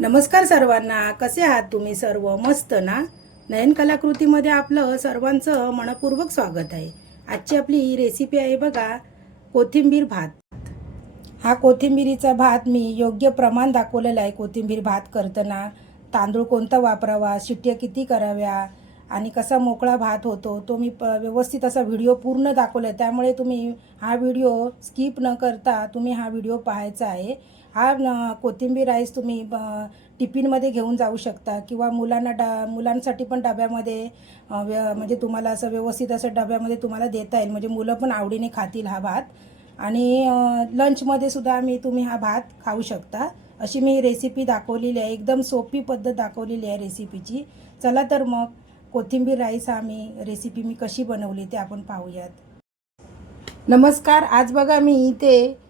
नमस्कार सर्वांना, कसे आहात तुम्ही सर्व? मस्त ना? नयन कलाकृतीमध्ये आपलं सर्वांचं मनपूर्वक स्वागत आहे. आजची आपली रेसिपी आहे बघा, कोथिंबीर भात. हा कोथिंबीरीचा भात मी योग्य प्रमाण दाखवलेला आहे. कोथिंबीर भात करताना तांदूळ कोणता वापरावा, शिट्ट्या किती कराव्या आणि कसा मोकळा भात होतो तो मी व्यवस्थित असा व्हिडिओ पूर्ण दाखवला आहे. त्यामुळे तुम्ही हा व्हिडिओ स्किप न करता तुम्ही हा व्हिडिओ पाहायचा आहे. हा कोथिंबीर राईस तुम्ही टिफिनमध्ये घेऊन जाऊ शकता किंवा मुलांसाठी पण डब्यामध्ये म्हणजे तुम्हाला असं व्यवस्थित असं डब्यामध्ये तुम्हाला देता येईल, म्हणजे मुलं पण आवडीने खातील हा भात. आणि लंचमध्ये सुद्धा तुम्ही हा भात खाऊ शकता. अशी मी रेसिपी दाखवलेली आहे, एकदम सोपी पद्धत दाखवलेली आहे रेसिपीची. चला तर मग कोथिंबीर राईस रेसिपी मी कशी बनवली ते आपण पाहूयात. नमस्कार, आज बघा मी इथे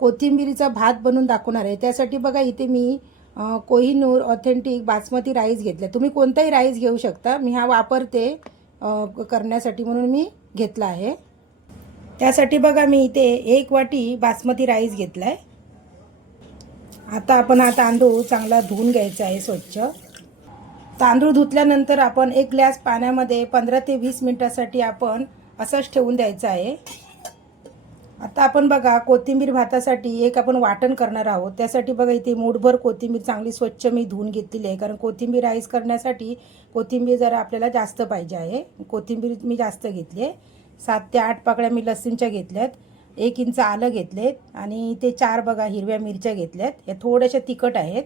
कोथिंबीरीचा भात बनवून दाखवणार आहे. त्यासाठी बघा इथे मी कोहिनूर ऑथेंटिक बासमती राईस घेतला. तुम्ही कोणताही राईस घेऊ शकता, मी हा वापरते करण्यासाठी म्हणून मी घेतला आहे. त्यासाठी बघा मी इथे 1 वाटी बासमती राईस घेतला आहे. आता आपण हा तांदूळ चांगला धुवून घ्यायचा आहे स्वच्छ. तांदूळ धुतल्यानंतर आपण 1 ग्लास पाण्यामध्ये 15 ते 20 मिनिटासाठी आपण असंच ठेवून द्यायचं आहे. आता आपण बघा कोथिंबीर भातासाठी आपण वाटण करणार आहोत. त्यासाठी बघा इथे मूठभर कोथिंबीर चांगली स्वच्छ मी धुवून घेतलेली आहे, कारण कोथिंबीर राईस करण्यासाठी कोथिंबीर जरा आपल्याला जास्त पाहिजे आहे. कोथिंबीर मी जास्त घेतली आहे. 7 ते 8 पाकळ्या मी लसूणच्या घेतल्यात, 1 इंच आलं घेतलेत आणि ते 4 बघा हिरव्या मिरच्या घेतल्यात. हे थोड्याशा तिखट आहेत.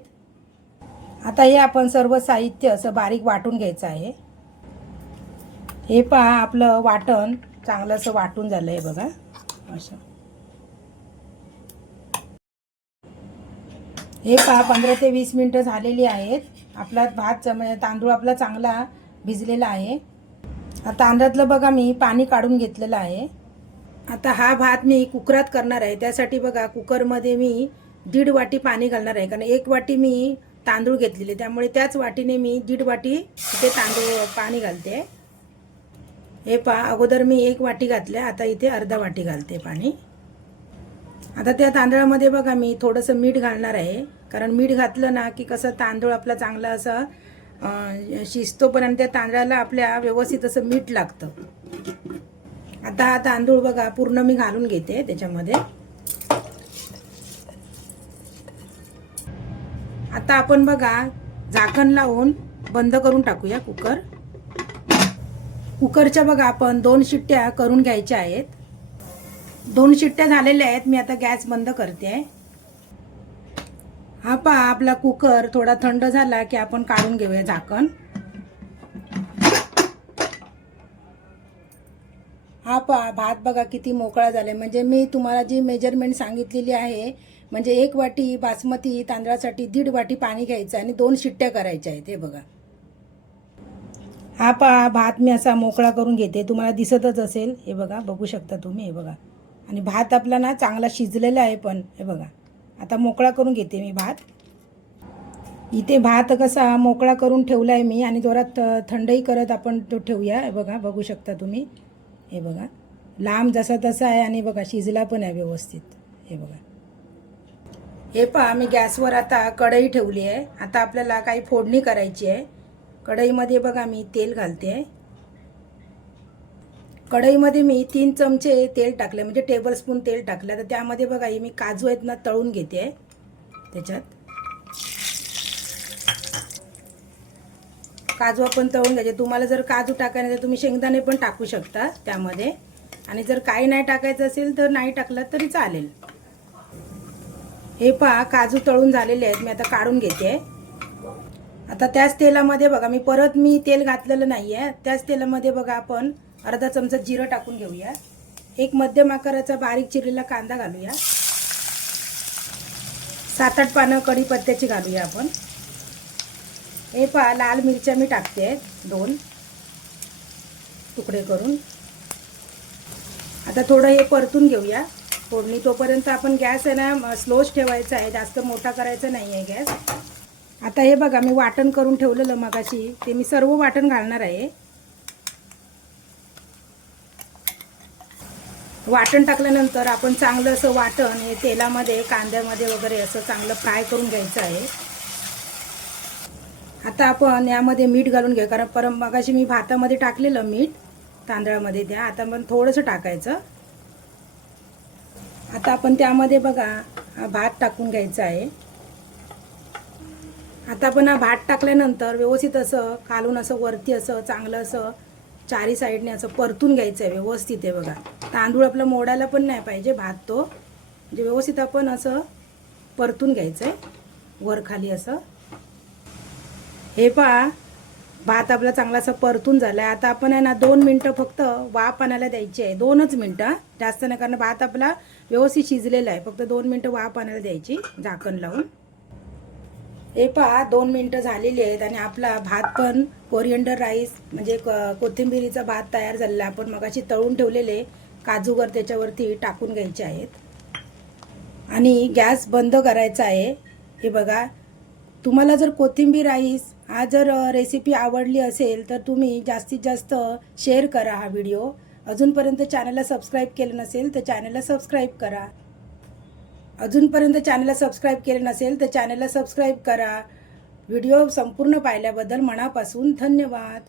आता हे आपण सर्व साहित्य असं बारीक वाटून घ्यायचं आहे. हे पहा आपलं वाटण चांगलं असं वाटून झालं आहे बघा. असं हे पहा 15 ते 20 मिनिटं झालेली आहेत. आपला भात तांदूळ आपला चांगला भिजलेला आहे. आता तांदळातलं बघा मी पाणी काढून घेतलेलं आहे. आता हा भात मी कुकरात करणार आहे. त्यासाठी बघा कुकरमध्ये मी 1.5 वाटी पाणी घालणार आहे, कारण 1 वाटी मी तांदूळ घेतलेले, त्यामुळे त्याच वाटीने मी 1.5 वाटी इथे पाणी घालते. हे पहा अगोदर मी 1 वाटी घातले, आता इथे अर्धा वाटी घालते पाणी. आता त्या तांदळामध्ये बघा मी थोडंसं मीठ घालणार आहे, कारण मीठ घातलं ना की कसं तांदूळ आपला चांगला असा शिजतो पण, आणि त्या तांदळाला आपल्या व्यवस्थित असं मीठ लागतं. आता हा तांदूळ बघा पूर्ण मी घालून घेते त्याच्यामध्ये. आता आपण बघा झाकण लावून बंद करून टाकूया कुकर. कुकरच्या बघा आपण 2 शिट्ट्या करून घ्यायच्या आहेत. 2 शिट्ट्या झालेल्या आहेत. मी आता गॅस बंद करते. हा पहा आपला कुकर थोडा थंड झाला की आपण काढून घेऊया झाकण. हा पहा भात बघा किती मोकळा झालाय, म्हणजे मी तुम्हाला जी मेजरमेंट सांगितलेली आहे, म्हणजे 1 वाटी बासमती तांदळासाठी 1.5 वाटी पाणी घ्यायचं आणि 2 शिट्ट्या करायच्या आहेत. हे बघा हा पहा भात मी असा मोकळा करून घेते, तुम्हाला दिसतच असेल. हे बघा, बघू शकता तुम्ही. हे बघा, आणि भात आपला ना चांगला शिजलेला आहे पण. हे बघा आता मोकळा करून घेते मी भात. इथे भात कसा मोकळा करून ठेवला आहे मी, आणि जोरात थंडही करत आपण तो ठेवूया. हे बघा, बघू शकता तुम्ही. हे बघा लांब जसा तसा आहे आणि बघा शिजला पण आहे व्यवस्थित. हे बघा, हे पहा मी गॅसवर आता कढई ठेवली आहे. आता आपल्याला काही फोडणी करायची आहे. कढईमध्ये बघा मी तेल घालते. कढईमध्ये मी 3 चमचे तेल टाकले, म्हणजे टेबलस्पून तेल टाकलं. तर त्यामध्ये बघा मी काजू आहेत ना तळून घेते. त्याच्यात काजू आपण तळून घ्यायचे. तुम्हाला जर काजू टाकायचे तर तुम्ही शेंगदाणे पण टाकू शकता त्यामध्ये, आणि जर काही नाही टाकायचं असेल तर नाही टाकलं तरी चालेल. हे पहा काजू तळून झालेले आहेत, मी आता काढून घेते. आता त्याच तेलामध्ये बघा मी तेल घातलेलं नाही आहे. त्याच तेलामध्ये बघा आपण अर्धा चमचा जिरं टाकून घेऊया. 1 मध्यम आकाराचा बारीक चिरलेला कांदा घालूया. 7-8 पानं कढीपत्त्याची घालूया आपण. हे पहा लाल मिरच्या मी टाकते 2 तुकडे करून. आता थोडं हे परतून घेऊया फोडणी. तोपर्यंत आपण गॅस आहे ना स्लोच ठेवायचा आहे, जास्त मोठा करायचा नाही आहे गॅस. आता हे बघा मी वाटण करून ठेवलेलं मगाशी, ते मी सर्व वाटण घालणार आहे. वाटण टाकल्यानंतर आपण चांगलं असं वाटण हे तेलामध्ये कांद्यामध्ये वगैरे असं चांगलं फ्राय करून घ्यायचं आहे. आता आपण यामध्ये मीठ घालून घेऊ, कारण मगाशी मी भातामध्ये टाकलेलं मीठ तांदळामध्ये त्या, आता पण थोडंसं टाकायचं. आता आपण त्यामध्ये बघा भात टाकून घ्यायचा आहे. आता आपण हा भात टाकल्यानंतर व्यवस्थित असं खालून असं वरती असं चांगलं असं चारी साईडने असं परतून घ्यायचं आहे व्यवस्थित. आहे बघा, तांदूळ आपलं मोडायला पण नाही पाहिजे, भात तो म्हणजे व्यवस्थित आपण असं परतून घ्यायचं आहे वर खाली असं. हे पहा, भात आपला चांगला असं परतून झाला आहे. आता आपण आहे ना 2 मिनटं फक्त वाफ आणायला द्यायची आहे, 2च मिनटं, जास्त नाही, कारण भात आपला व्यवस्थित शिजलेला आहे. फक्त 2 मिनटं वाफ आणायला द्यायची झाकण लावून. हे पहा 2 मिनटं झालेली आहेत आणि आपला भात पण कोरिएंडर राईस म्हणजे कोथिंबिरीचा भात तयार झालेला. आपण मगाशी तळून ठेवलेले काजूगर त्याच्यावरती टाकून घ्यायचे आहेत आणि गॅस बंद करायचा आहे. हे बघा, तुम्हाला जर कोथिंबीर राईस हा जर रेसिपी आवडली असेल तर तुम्ही जास्तीत जास्त शेअर करा हा व्हिडिओ. अजूनपर्यंत चॅनलला सबस्क्राईब केलं नसेल तर चॅनलला सबस्क्राईब करा. अजूनपर्यंत चॅनलला सबस्क्राईब केलं नसेल तर चॅनलला सबस्क्राईब करा. व्हिडिओ संपूर्ण पाहिल्याबद्दल मनापासून धन्यवाद.